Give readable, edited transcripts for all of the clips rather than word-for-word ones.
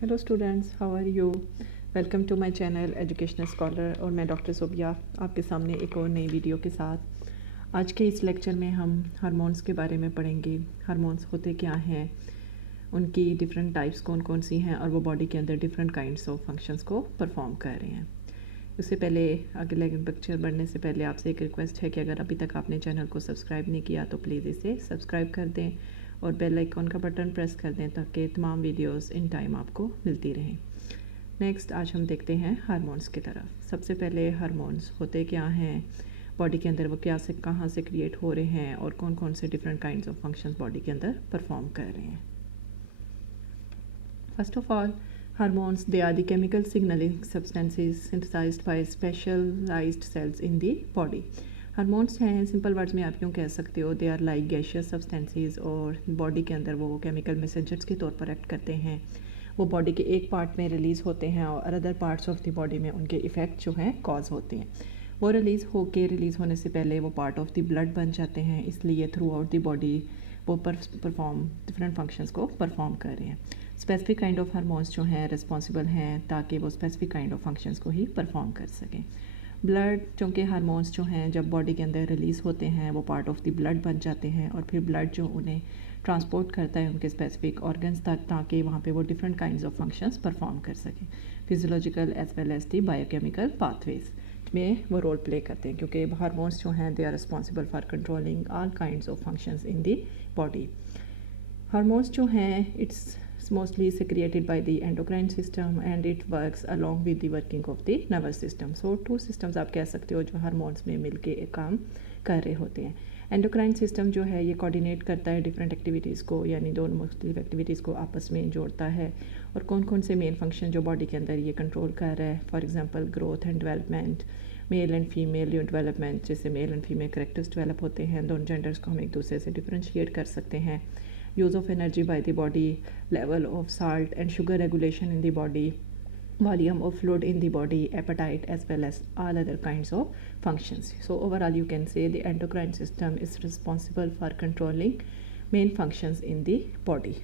Hello students, how are you? Welcome to my channel educational scholar और मैं doctor Sobia आपके सामने एक और नई वीडियो के साथ। आज के इस लेक्चर में हम हार्मोन्स के बारे में पढ़ेंगे। हार्मोन्स होते क्या हैं, उनकी डिफरेंट टाइप्स कौन कौन सी हैं और वो बॉडी के अंदर डिफरेंट काइंड्स ऑफ फंक्शंस को परफॉर्म कर रहे हैं। उससे पहले अगले लेक्चर बढ़ने से पहले आपसे एक रिक्वेस्ट है कि अगर अभी तक आपने चैनल को सब्सक्राइब नहीं किया तो प्लीज़ इसे सब्सक्राइब कर दें और बेल आइकॉन का बटन प्रेस कर दें ताकि तमाम वीडियोस इन टाइम आपको मिलती रहें। नेक्स्ट आज हम देखते हैं हार्मोन्स की तरफ। सबसे पहले हार्मोन्स होते क्या हैं, बॉडी के अंदर वो क्या से कहाँ से क्रिएट हो रहे हैं और कौन कौन से different kinds of functions body के अंदर परफॉर्म कर रहे हैं। First of all, hormones, they are the chemical signaling substances synthesized by specialized cells in the body. Hormones हैं, सिंपल वर्ड्स में आप यूँ कह सकते हो, they are like gaseous substances और बॉडी के अंदर वो केमिकल मैसेंजर्स के तौर पर एक्ट करते हैं। वो बॉडी के एक पार्ट में रिलीज़ होते हैं और other parts of the body में उनके इफ़ेक्ट जो हैं कॉज होते हैं। वो रिलीज़ होने से पहले वो पार्ट ऑफ द ब्लड बन जाते हैं, इसलिए थ्रू आउट द बॉडी वो परफॉर्म डिफरेंट फंक्शंस को परफॉर्म कर रहे हैं। स्पेसिफिक काइंड ऑफ हार्मोन्स जो हैं रिस्पॉन्सिबल हैं ताकि वो स्पेसिफिक काइंड ऑफ फंक्शंस को ही परफॉर्म कर सकें। ब्लड चूँकि हार्मोन्स जो हैं जब बॉडी के अंदर रिलीज़ होते हैं वो पार्ट ऑफ द ब्लड बन जाते हैं और फिर ब्लड जो उन्हें ट्रांसपोर्ट करता है उनके स्पेसिफिक ऑर्गन्स तक ताकि वहाँ पे वो different kinds of functions perform कर सकें। Physiological as well as the biochemical pathways में वो रोल प्ले करते हैं क्योंकि हार्मोन्स जो हैं they are responsible for controlling all kinds of functions in the body. Hormones जो हैं it's mostly secreted by the endocrine system and it works along with the working of the nervous system. So two systems आप कह सकते हो जो hormones में मिलके एक काम कर रहे होते हैं। एंडोक्राइन सिस्टम जो है ये कोऑर्डिनेट करता है डिफरेंट एक्टिविटीज़ को, यानी दोनों मुख्तलिफ एक्टिविटीज़ को आपस में जोड़ता है और कौन कौन से मेन फंक्शन जो बॉडी के अंदर ये कंट्रोल कर रहा है। For example growth and development, male and female development, जैसे male and female characters develop होते हैं, दोनों जेंडर्स को हम एक दूसरे से डिफ्रेंशिएट कर सकते हैं। use of energy by the body, level of salt and sugar regulation in the body, volume of fluid in the body, appetite, as well as all other kinds of functions. So overall you can say the endocrine system is responsible for controlling main functions in the body.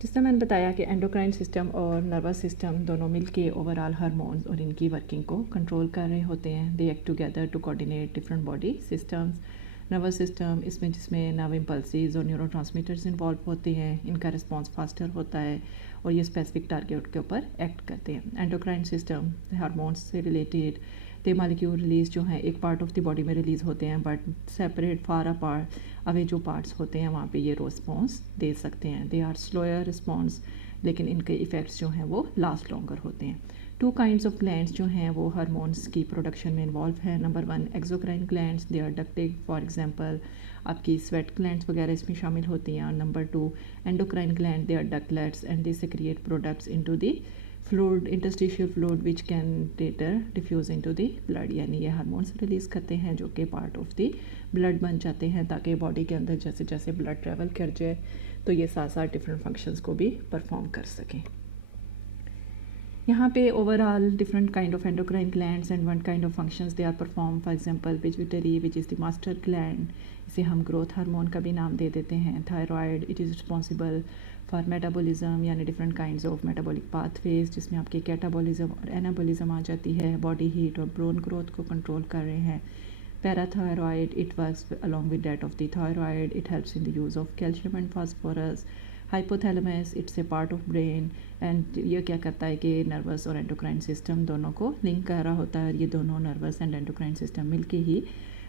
जिस तरह मैंने बताया कि endocrine system और nervous system दोनों मिलके overall hormones और इनकी वर्किंग को कंट्रोल कर रहे होते हैं। They act together to coordinate different body systems. Nervous system इसमें जिसमें नर्व इम्पल्सेस और न्यूरोट्रांसमीटर्स इन्वॉल्व होते हैं, इनका रिस्पॉन्स फास्टर होता है और ये स्पेसिफिक टारगेट के ऊपर एक्ट करते हैं। एंडोक्राइन सिस्टम हार्मोन्स से रिलेटेड दे मालिक्यूल रिलीज़ जो हैं एक पार्ट ऑफ द बॉडी में रिलीज़ होते हैं but separate far apart away जो पार्ट्स होते हैं वहाँ पे ये रिस्पॉन्स दे सकते हैं। दे आर स्लोअर रिस्पॉन्स लेकिन इनके इफ़ेक्ट्स जो हैं वो लास्ट लॉन्गर होते हैं। टू काइंड्स ऑफ ग्लैंड्स जो हैं वो हार्मोन्स की प्रोडक्शन में इन्वॉल्व है। Number one exocrine glands, they are ductive, for example आपकी स्वेट ग्लैंड्स वगैरह इसमें शामिल होती हैं। और number two endocrine gland, they are ductless and they secrete products into the fluid, interstitial fluid which can later diffuse into the blood, यानी ये hormones release करते हैं जो कि पार्ट ऑफ द ब्लड बन जाते हैं ताकि बॉडी के अंदर जैसे जैसे ब्लड ट्रेवल कर जाए तो ये साथ साथ डिफरेंट फंक्शंस को भी परफॉर्म कर सकें। यहाँ पे overall different kind of endocrine glands and one kind of functions they are perform. For example pituitary which is the master gland, इसे हम ग्रोथ हार्मोन का भी नाम दे देते हैं। Thyroid, it is responsible for metabolism, यानी different kinds of metabolic pathways जिसमें आपकी कैटाबॉलिज्म और एनाबॉलिज्म आ जाती है। बॉडी हीट और ब्रोन ग्रोथ को कंट्रोल कर रहे हैं। Parathyroid, it works along with that of the thyroid, it helps in the use of calcium and phosphorus. Hypothalamus, it's a part of brain and ये क्या करता है कि नर्वस और एंडोक्राइन सिस्टम दोनों को लिंक कर रहा होता है। ये दोनों नर्वस एंड एंडोक्राइन सिस्टम मिलके ही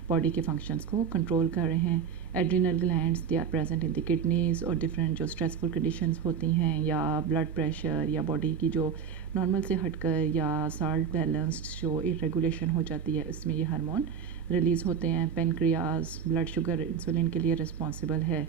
बॉडी के फंक्शंस को कंट्रोल कर रहे हैं। Adrenal glands, they are present in the kidneys और डिफरेंट जो स्ट्रेसफुल कंडीशंस होती हैं या ब्लड प्रेशर या बॉडी की जो नॉर्मल से हटकर या साल्ट बैलेंस्ड जो इरेगुलेशन हो जाती है इसमें ये हार्मोन रिलीज़ होते हैं। पेनक्रियाज ब्लड शुगर इंसुलिन के लिए रिस्पॉन्सिबल है,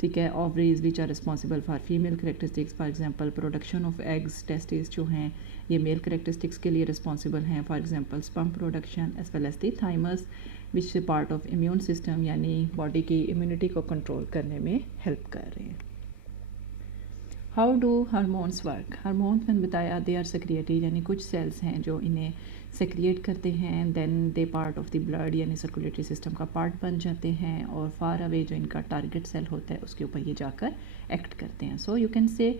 ठीक है। Ovaries which are responsible for female characteristics, for example production of eggs, testis जो हैं ये मेल करेक्टरिस्टिक्स के लिए रिस्पॉन्सिबल हैं। For example sperm production as well as the thymus which is part of immune system, यानी body की immunity को control करने में हेल्प कर रहे हैं। How do hormones work? Hormones मैंने बताया दे आर सेक्रिएटेड, यानी कुछ सेल्स हैं जो इन्हें सेक्रिएट करते हैं, then they part of the blood यानी सर्कुलेटरी सिस्टम का पार्ट बन जाते हैं और फार अवे जो इनका टारगेट सेल होता है उसके ऊपर ये जाकर एक्ट करते हैं. So you can say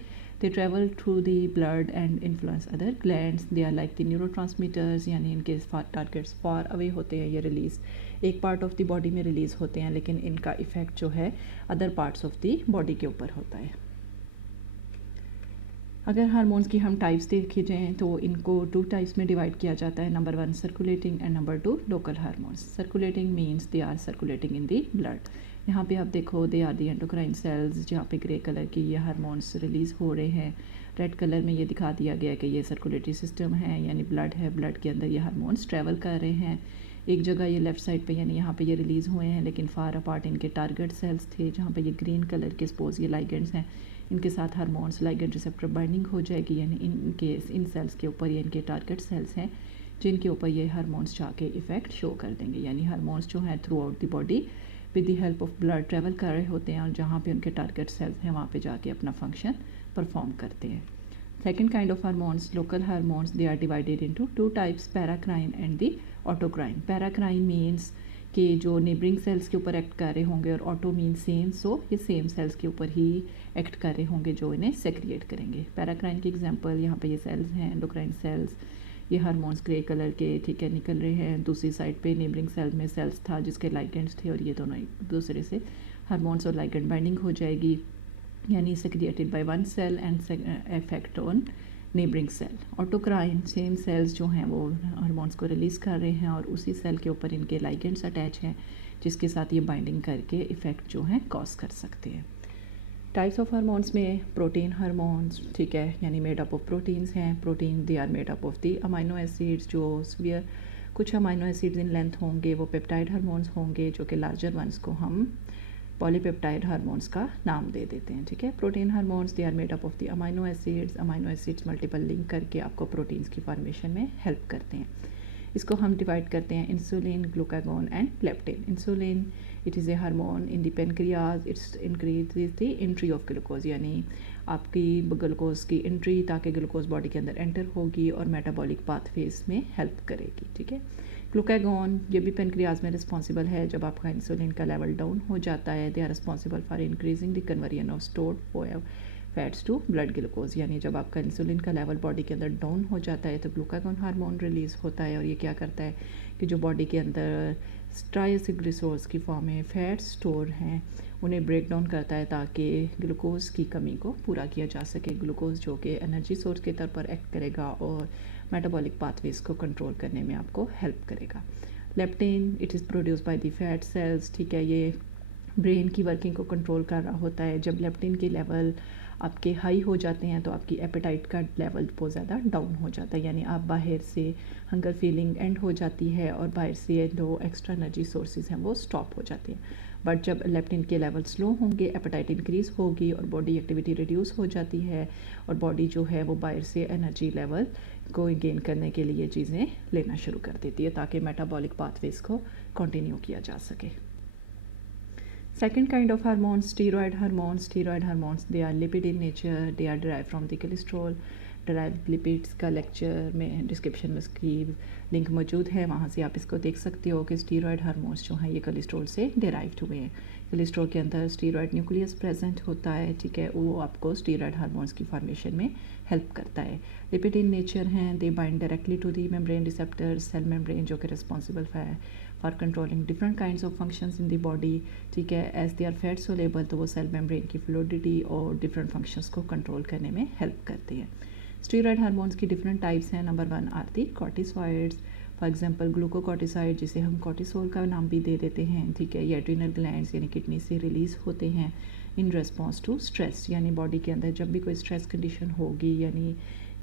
they travel through the blood and influence other glands. They are like the neurotransmitters यानी इनके टारगेट्स फार अवे होते हैं, ये रिलीज़ एक पार्ट ऑफ द बॉडी में रिलीज़ होते हैं, लेकिन इनका इफ़ेक्ट जो है other parts of the body के ऊपर होता है. अगर हार्मोन्स की हम टाइप्स देखी जाएँ तो इनको 2 टाइप्स में डिवाइड किया जाता है. Number 1 circulating and number 2 local hormones. Circulating means they are circulating in the blood. यहाँ पे आप देखो they are the endocrine cells, जहाँ पे ग्रे कलर की ये हार्मोन्स रिलीज़ हो रहे हैं. रेड कलर में ये दिखा दिया गया कि ये सर्कुलेटरी सिस्टम है यानी ब्लड है, ब्लड के अंदर ये हार्मोन्स ट्रैवल कर रहे हैं. एक जगह ये लेफ़्ट साइड पे यानी यहाँ पे ये रिलीज़ हुए हैं, लेकिन फार अपार्ट इनके टारगेट सेल्स थे जहाँ पे ये ग्रीन कलर के सपोज ये लाइगेंड्स हैं, इनके साथ हार्मोन्स लाइगेंड रिसेप्टर बाइंडिंग हो जाएगी यानी इन सेल्स के ऊपर ये इनके टारगेट सेल्स हैं जिनके ऊपर ये हार्मोन्स जाके इफ़ेक्ट शो कर देंगे. यानी हार्मोन्स जो हैं through out the body with the help of blood travel कर रहे होते हैं और जहाँ पे उनके टारगेट सेल्स हैं वहाँ पे जाके अपना फंक्शन परफॉर्म करते हैं. Second kind of hormones, local hormones, they are divided into 2 types, paracrine and the autocrine. Paracrine means कि जो नेबरिंग सेल्स के ऊपर एक्ट कर रहे होंगे और ऑटो मीन सेम, सो ये सेम सेल्स के ऊपर ही एक्ट कर रहे होंगे जो इन्हें सेक्रिएट करेंगे. पैराक्राइन की एग्जांपल यहाँ पे ये सेल्स हैं एंडोक्राइन सेल्स, ये हार्मोन्स ग्रे कलर के ठीक है निकल रहे हैं. दूसरी साइड पे नेबरिंग सेल में सेल्स था जिसके लाइगेंड्स थे और ये दोनों एक दूसरे से हार्मोन्स और लाइगेंड बाइंडिंग हो जाएगी यानी secreted by one cell and effect on neighboring cell. Autocrine same cells जो हैं वो हार्मोन्स को रिलीज़ कर रहे हैं और उसी सेल के ऊपर इनके लाइगेंड्स अटैच हैं जिसके साथ ये बाइंडिंग करके इफ़ेक्ट जो है कॉज कर सकते हैं. टाइप्स ऑफ हार्मोन्स में प्रोटीन हार्मोन्स ठीक है यानी मेड अप ऑफ प्रोटीन्स हैं. Protein they are made up of the amino acids जो स्फीयर कुछ अमाइनो एसिड्स इन लेंथ होंगे वो पेप्टाइड हार्मोन्स होंगे जो कि लार्जर वंस को हम पॉलीपेप्टाइड हार्मोन्स का नाम दे देते हैं. ठीक है, protein hormones they are made up of the amino acids. Amino acids multiple link करके आपको प्रोटीन्स की फॉर्मेशन में हेल्प करते हैं. इसको हम डिवाइड करते हैं insulin, glucagon and leptin. Insulin it is a hormone in the pancreas, it's increase the entry of glucose यानी आपकी ग्लूकोज की एंट्री ताकि ग्लूकोज बॉडी के अंदर एंटर होगी और मेटाबॉलिक पाथवेज में हेल्प करेगी. ठीक है, ग्लूकागोन ये भी पेनक्रियाज में रिस्पॉन्सिबल है. जब आपका इंसुलिन का लेवल डाउन हो जाता है they are responsible for increasing the conversion of stored fats to blood glucose. यानी जब आपका इंसुलिन का लेवल बॉडी के अंदर डाउन हो जाता है तो ग्लूकागोन हार्मोन रिलीज़ होता है और ये क्या करता है कि जो बॉडी के अंदर ट्राइग्लिसराइड्स की फॉर्म में फैट स्टोर हैं उन्हें ब्रेक डाउन करता है ताकि ग्लूकोज की कमी को पूरा किया जा सके. ग्लूकोज जो कि एनर्जी सोर्स के तौर पर एक्ट करेगा और मेटाबॉलिक पाथवेज को कंट्रोल करने में आपको हेल्प करेगा. Leptin it is produce by the fat cells. ठीक है, ये ब्रेन की वर्किंग को कंट्रोल कर रहा होता है. जब लेप्टिन के लेवल आपके हाई हो जाते हैं तो आपकी एपेटाइट का लेवल बहुत ज़्यादा डाउन हो जाता है यानी आप बाहर से हंगर फीलिंग एंड हो जाती है और बाहर से जो एक्स्ट्रा एनर्जी सोर्सेज हैं वो स्टॉप हो जाती हैं. बट जब लेप्टिन के लेवल स्लो होंगे एपेटाइट इंक्रीज़ होगी और बॉडी एक्टिविटी रिड्यूस हो जाती है और बॉडी जो है वो बाहर से एनर्जी लेवल को गेन करने के लिए चीज़ें लेना शुरू कर देती है ताकि मेटाबॉलिक पाथवेज को कंटिन्यू किया जा सके. Second kind of hormones, steroid hormones. Steroid hormones, they are lipid in nature. They are derived from the cholesterol. Derived lipids का लेक्चर में डिस्क्रिप्शन में उसकी लिंक मौजूद है, वहाँ से आप इसको देख सकते हो कि स्टीरॉयड हार्मोन्स जो हैं ये कोलेस्ट्रॉल से डेराइव्ड हुए हैं. कोलेस्ट्रॉल के अंदर स्टीरॉयड न्यूक्लियस प्रेजेंट होता है. ठीक है, वो आपको स्टीरॉयड हार्मोन्स की फॉर्मेशन में हेल्प करता है. लिपिड इन नेचर हैं, they bind directly to the membrane receptors, cell membrane जो कि responsible for controlling different kinds of functions in the body. ठीक है, as they are fat soluble तो वो सेल मेम्ब्रेन की फ्लूइडिटी और डिफरेंट फंक्शंस को कंट्रोल करने में हेल्प करते हैं. स्टीरॉयड हार्मोन्स की डिफरेंट टाइप्स हैं. Number 1 are the कॉर्टिसॉइड्स. For example ग्लूकोकॉर्टिसॉइड जिसे हम कॉर्टिसोल का नाम भी दे देते हैं. ठीक है, ये एड्रिनल ग्लैंड्स यानी किडनी से रिलीज़ होते हैं इन रिस्पॉन्स टू स्ट्रेस. यानी बॉडी के अंदर जब भी कोई स्ट्रेस कंडीशन होगी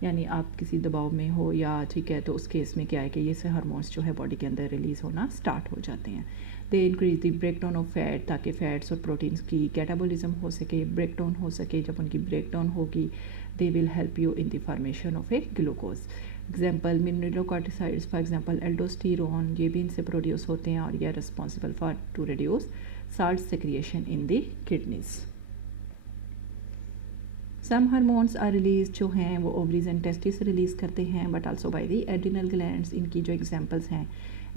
यानी आप किसी दबाव में हो या ठीक है तो उस केस में क्या है कि ये से हार्मोन्स जो है बॉडी के अंदर रिलीज़ होना स्टार्ट हो जाते हैं. They increase the break down of fat ताकि फैट्स और प्रोटीन्स की कैटाबॉलिज्म हो सके, ब्रेक डाउन हो सके. जब उनकी ब्रेक डाउन होगी they will help you in the formation of a glucose. Example mineralocorticoids for example aldosterone ये भी इनसे प्रोड्यूस होते हैं और ये are responsible for to reduce salt secretion in the kidneys. Some hormones are release जो हैं वो ओवरीज एंड टेस्टिस से रिलीज़ करते हैं, but also by the adrenal glands. इनकी जो एग्जांपल्स हैं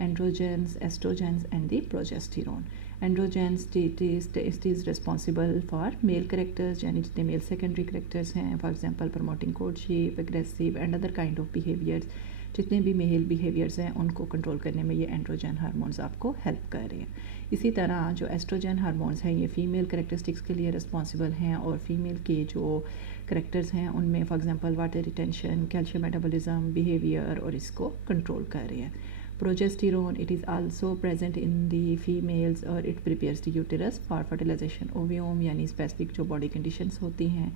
androgens, estrogens and the progesterone. Androgens it is responsible for male characters, यानी जितने मेल सेकेंडरी करेक्टर्स हैं, for example promoting courtship, aggressive and other kind of behaviours. जितने भी mail behaviours हैं उनको कंट्रोल करने में ये एंड्रोजन हार्मोन्स आपको हेल्प कर रहे हैं। इसी तरह जो एस्ट्रोजन हार्मोन्स हैं ये फीमेल करेक्टरिस्टिक्स के लिए रिस्पॉन्सिबल हैं, और फीमेल के जो करेक्टर्स हैं उनमें for example water retention, calcium metabolism, behaviour, और इसको कंट्रोल कर रहे हैं। Progesterone it is also present in the females और it prepares the uterus for fertilization ovum, यानी स्पेसिफिक जो बॉडी कंडीशंस होती हैं,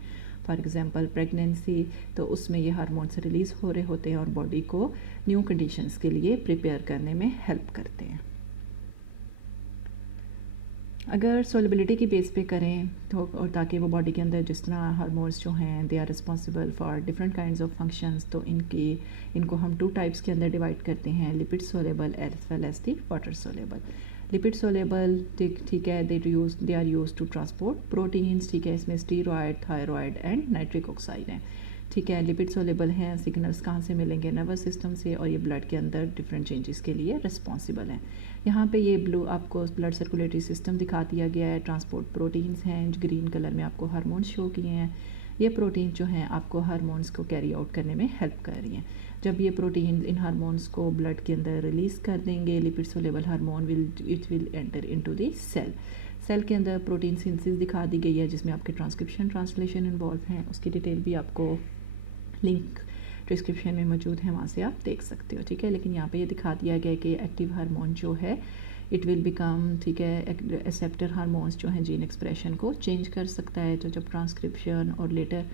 फॉर एग्जांपल प्रेगनेंसी, तो उसमें ये हार्मोन्स रिलीज़ हो रहे होते हैं और बॉडी को न्यू कंडीशंस के लिए प्रिपेयर करने में हेल्प करते हैं। अगर सोलिबिलिटी की बेस पे करें तो, और ताकि वो बॉडी के अंदर जिस तरह हार्मोन्स जो हैं they are responsible for different kinds of functions, तो इनको हम 2 टाइप्स के अंदर डिवाइड करते हैं, lipid soluble as well as the water soluble. Lipid soluble ठीक है, they are use to transport proteins, ठीक है, इसमें steroid, thyroid and nitric oxide हैं, ठीक है। लिपिड सोलेबल हैं, सिग्नल्स कहाँ से मिलेंगे, नर्वस सिस्टम से, और ये ब्लड के अंदर डिफरेंट चेंजेस के लिए रिस्पॉन्सिबल हैं। यहाँ पे ये ब्लू आपको ब्लड सर्कुलेटरी सिस्टम दिखा दिया गया है, ट्रांसपोर्ट प्रोटीन्स हैं, ग्रीन कलर में आपको हार्मोन्स शो किए हैं। ये प्रोटीन जो हैं आपको हार्मोन्स को कैरी आउट करने में हेल्प कर रही हैं। जब ये प्रोटीन इन हार्मोन्स को ब्लड के अंदर रिलीज़ कर देंगे, lipid soluble hormone will enter into the cell. Cell के अंदर प्रोटीन सिंथेसिस दिखा दी गई है जिसमें आपके ट्रांसक्रिप्शन ट्रांसलेशन इन्वॉल्व हैं, उसकी डिटेल भी आपको लिंक डिस्क्रिप्शन में मौजूद है, वहाँ से आप देख सकते हो, ठीक है। लेकिन यहाँ पे ये दिखा दिया गया है कि एक्टिव हार्मोन जो है इट विल बिकम, ठीक है, एक्सेप्टर हार्मोन्स जो हैं जीन एक्सप्रेशन को चेंज कर सकता है। तो जब ट्रांसक्रिप्शन और लेटर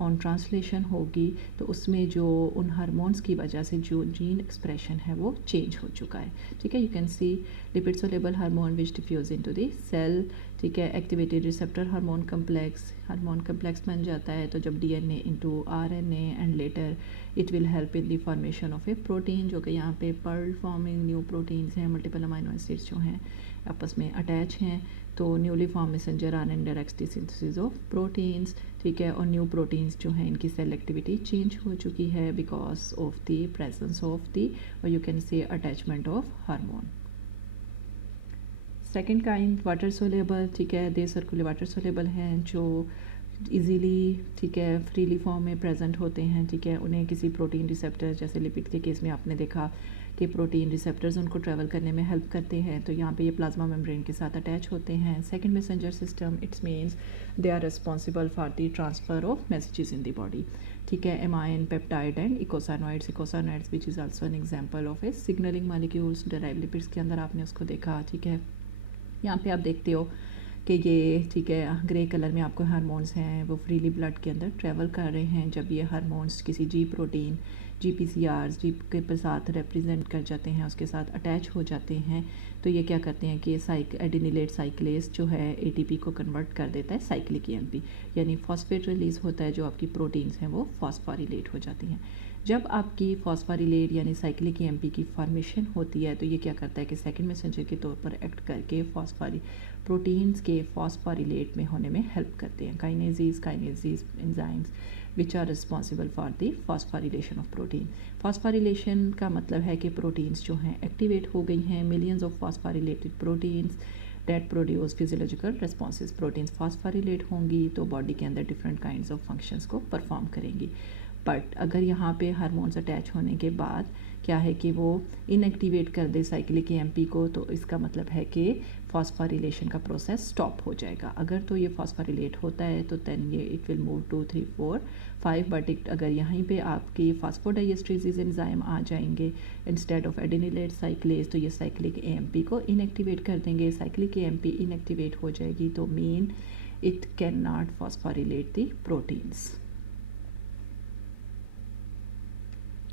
ऑन ट्रांसलेशन होगी तो उसमें जो उन हार्मोन्स की वजह से जो जीन एक्सप्रेशन है वो चेंज हो चुका है, ठीक है। You can see lipid soluble hormone which diffuse into the cell, ठीक है। एक्टिवेटेड रिसेप्टर हार्मोन कम्प्लेक्स बन जाता है, तो जब DNA into RNA and later it will help in the formation of A protein, जो कि यहाँ पे पर्ल फॉर्मिंग न्यू प्रोटीन्स हैं, मल्टीपल अमाइनो एसिड्स जो हैं आपस में अटैच हैं, तो newly form messenger RNA directs the synthesis of proteins, ठीक है। और न्यू प्रोटीन्स जो हैं इनकी सेल एक्टिविटी चेंज हो चुकी है because of the presence of the, और you can say attachment of hormone. Second kind water soluble, ठीक है, दे सर्कुलर वाटर सोलेबल हैं जो इजीली, ठीक है, फ्रीली फॉर्म में प्रेजेंट होते हैं, ठीक है। उन्हें किसी प्रोटीन रिसेप्टर, जैसे लिपिड के केस में आपने देखा कि प्रोटीन रिसेप्टर्स उनको ट्रैवल करने में हेल्प करते हैं, तो यहाँ पे ये प्लाज्मा मेम्ब्रेन के साथ अटैच होते हैं। Second messenger system, it's means they are responsible for the transfer of messages in the body, ठीक है, amine, peptide and eicosanoids which is also an example of a signalling molecules. Derive lipids के अंदर आपने उसको देखा, ठीक है। यहाँ पे आप देखते हो कि ये, ठीक है, ग्रे कलर में आपको हार्मोन्स हैं वो फ्रीली ब्लड के अंदर ट्रैवल कर रहे हैं। जब ये हार्मोन्स किसी जी प्रोटीन, GPCRs जी के साथ रिप्रेजेंट कर जाते हैं, उसके साथ अटैच हो जाते हैं, तो ये क्या करते हैं कि एडिनिलेट साइक्लेस जो है ATP को कन्वर्ट कर देता है साइक्लिक EMP, यानी फॉस्फेट रिलीज़ होता है, जो आपकी प्रोटीन्स हैं वो फॉस्फोरिलेट हो जाती हैं। जब आपकी फॉस्फोरिलेट यानी साइक्लिक EMP की फॉर्मेशन होती है तो ये क्या करता है कि सेकंड मैसेंजर के तौर पर एक्ट करके प्रोटीन्स के फॉस्फोरिलेट में होने में हेल्प करते हैं। Kinases enzymes which are responsible for the phosphorylation of protein. Phosphorylation का मतलब है कि प्रोटीन्स जो हैं एक्टिवेट हो गई हैं, millions of phosphorylated proteins that produce physiological responses. Proteins phosphorylate होंगी तो बॉडी के अंदर डिफरेंट काइंड्स ऑफ फंक्शंस को परफॉर्म करेंगी। बट अगर यहाँ पे हार्मोन्स अटैच होने के बाद क्या है कि वो इनएक्टिवेट कर दे साइक्लिक EMP को, तो इसका मतलब है कि फॉस्फोरिलेशन का प्रोसेस स्टॉप हो जाएगा। अगर तो ये फॉस्फोरिलेट होता है तो देन ये इट विल मूव 2, 3, 4, 5, बट अगर यहीं पे आपकी फॉस्फोडाइएस्ट्रेसेस एंजाइम आ जाएंगे इंस्टेड ऑफ एडिनिलेट साइक्लेज, तो ये साइक्लिक EMP को इनएक्टिवेट कर देंगे। साइक्लिक EMP इनएक्टिवेट हो जाएगी तो mean it can not phosphorylate the proteins.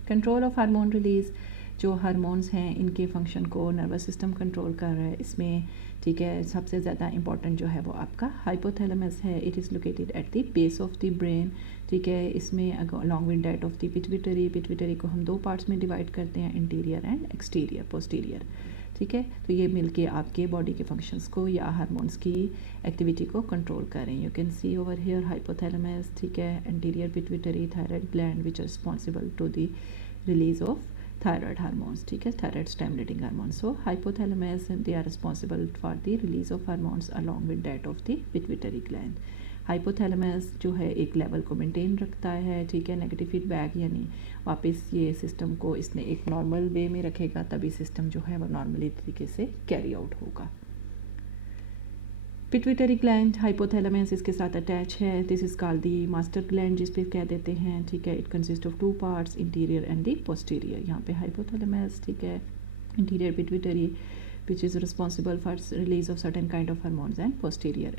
Control of hormone release, जो हार्मोन्स हैं इनके फंक्शन को नर्वस सिस्टम कंट्रोल कर रहा है। इसमें, ठीक है, सबसे ज़्यादा इंपॉर्टेंट जो है वो आपका हाइपोथैलेमस है। It is located at the base of the brain, ठीक है। इसमें along with that of the pituitary को हम 2 पार्ट्स में डिवाइड करते हैं, इंटीरियर एंड एक्सटीरियर, पोस्टीरियर, ठीक है। तो ये मिलके आपके बॉडी के फंक्शंस को या हार्मोन्स की एक्टिविटी को कंट्रोल कर रहे हैं। You can see over here hypothalamus, ठीक है, anterior pituitary thyroid gland which are responsible to the release of thyroid hormones, ठीक है, thyroid stimulating hormones. So hypothalamus, they are responsible for the release of hormones along with that of the pituitary gland. Hypothalamus जो है एक level को maintain रखता है, ठीक है, नेगेटिव फीडबैक यानी वापस ये सिस्टम को इसने एक नॉर्मल वे में रखेगा, तभी सिस्टम जो है वो नॉर्मली तरीके से कैरी आउट होगा। पिट्यूटरी ग्लैंड हाइपोथैलेमस इसके साथ अटैच है। This is called the master gland जिस पे कह देते हैं, ठीक है। It consist of 2 parts, interior and the posterior. यहाँ पे हाइपोथैलेमस, ठीक है, interior pituitary which is responsible for release of certain kind of hormones, and posterior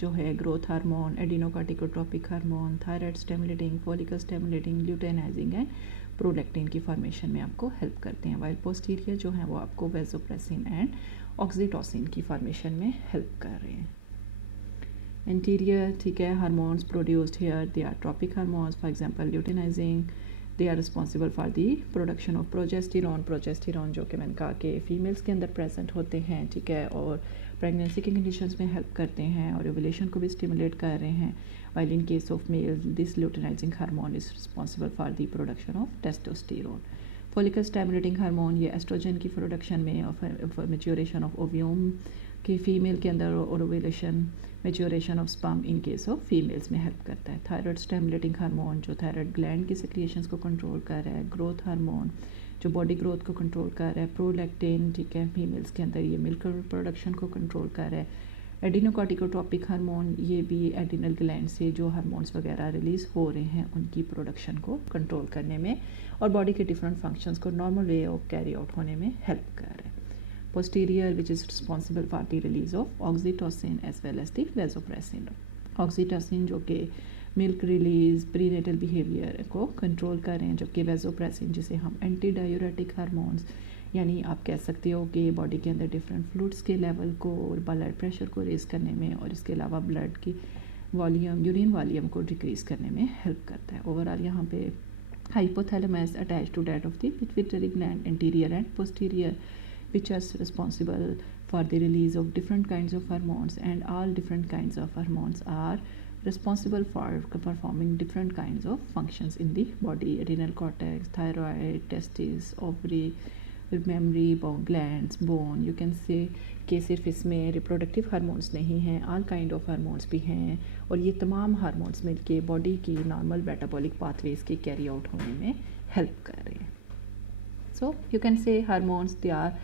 जो है growth hormone, adenocorticotropic hormone, thyroid stimulating, follicle stimulating, luteinizing and prolactin की formation में आपको help करते हैं, while posterior जो है वो आपको vasopressin and oxytocin की formation में help कर रहे हैं। Anterior, ठीक है, hormones produced here they are tropic hormones, for example luteinizing, they are responsible for the production of progesterone जो कि मैंने कहा कि फीमेल्स के अंदर प्रेजेंट होते हैं, ठीक है, और प्रेगनेंसी के कंडीशंस में हेल्प करते हैं और ओव्यूलेशन को भी स्टिमुलेट कर रहे हैं। while in case of male this luteinizing hormone is responsible for the production of testosterone. follicle stimulating hormone ये एस्ट्रोजन की प्रोडक्शन में और मैच्योरेशन ऑफ ओव्यूम कि फीमेल के अंदर और ovulation maturation of sperm in case of females में help करता है। थायराइड स्टिमुलेटिंग हार्मोन जो थायराइड ग्लैंड की सिक्रिएशंस को कंट्रोल कर रहा है। ग्रोथ हार्मोन जो बॉडी ग्रोथ को कंट्रोल कर रहा है। प्रोलैक्टिन, ठीक है, फीमेल्स के अंदर ये मिल्क प्रोडक्शन को कंट्रोल कर रहा है। एडिनोकॉर्टिकोट्रोपिक हार्मोन ये भी एडिनल ग्लैंड से जो हार्मोन्स वगैरह रिलीज़ हो रहे हैं उनकी प्रोडक्शन को कंट्रोल करने में और बॉडी के डिफरेंट फंक्शंस को normal way of carry out होने में हेल्प कर रहा है। posterior which is responsible for the release of oxytocin as well as the vasopressin. oxytocin जो कि मिल्क रिलीज प्रीनेटल बिहेवियर को कंट्रोल कर रहे हैं, जबकि वेजोप्रेसिन जिसे हम एंटी डायूरेटिक हार्मोन्स यानी आप कह सकते हो कि बॉडी के अंदर डिफरेंट फ्लूइड्स के लेवल को और ब्लड प्रेशर को रेज करने में और इसके अलावा ब्लड की वॉल्यूम यूरिन वॉल्यूम को डिक्रीज करने में हेल्प करता है। ओवरऑल यहाँ पे hypothalamus attach to that of the pituitary gland anterior and posterior which are responsible for the release of different kinds of hormones, and all different kinds of hormones are responsible for performing different kinds of functions in the body. Adrenal cortex, thyroid, testes, ovary, memory, bone glands, bone. You can say कि सिर्फ इसमें reproductive hormones नहीं हैं, all kind of hormones भी हैं और ये तमाम हार्मोन्स मिलके बॉडी की नॉर्मल मेटाबॉलिक पाथवेज के कैरी आउट होने में हेल्प कर रहे हैं। So you can say hormones they are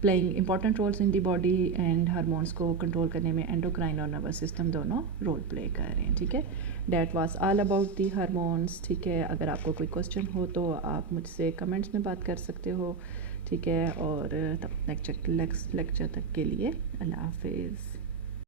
playing important roles in the body and hormones को कंट्रोल करने में एंडोक्राइन और नर्वस सिस्टम दोनों रोल प्ले कर रहे हैं, ठीक है। That was all about the hormones, ठीक है। अगर आपको कोई क्वेश्चन हो तो आप मुझसे कमेंट्स में बात कर सकते हो, ठीक है। और तब नेक्स्ट लेक्चर तक के लिए अल्लाह हाफिज़।